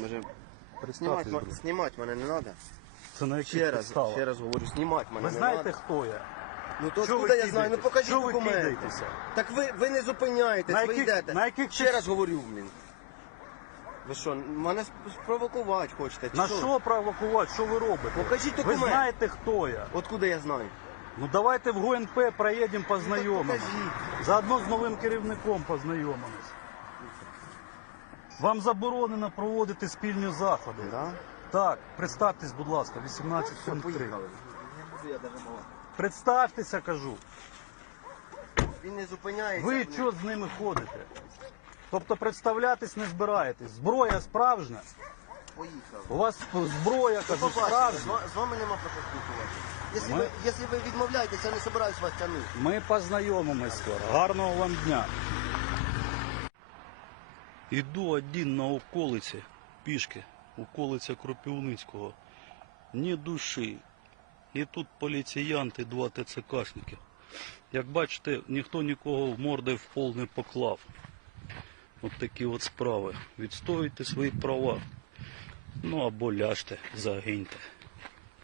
Може, знімати, мене не треба. Це на яких Ще раз, підставах? ще раз говорю, знімати мене Ви не знаєте, треба. хто я? Ну то ви откуда я знаю? Ну кидаєтесь? покажіть ви документи. кидаєтеся? Так ви, ви не зупиняєтесь, На ви яких- йдете. на яких Ще під- раз говорю, блін. Ви що, мене спровокувати хочете? чи На що провокувати? Що ви робите? Покажіть Ви документ. знаєте, хто я? Откуда я знаю? Ну давайте в ГУНП проїдемо, познайомимося. покажіть. Заодно з новим керівником познайомимося. Вам заборонено проводити спільні заходи. Да? Так, представтесь, будь ласка, 18 Все, пункт 3. поїхали. Не буду я даже мова. Представтеся, кажу. Він не зупиняється. Ви що з ними ходите? Тобто представлятись не збираєтесь. Зброя справжня. Поїхали. У вас зброя, кажу, побачите, з справжня. з вами нема про що спілкуватися. Якщо Ми- ви, якщо ви відмовляєтесь, я не собираюсь вас тягнути. Ми познайомимось скоро. Гарного вам дня. Іду один на околиці, пішки, околиця Кропивницького. Ні душі. І тут поліціянти, два ТЦКшники. Як бачите, ніхто нікого в морди в пол не поклав. От такі от справи. Відстоюйте свої права. Ну або ляжте, загиньте.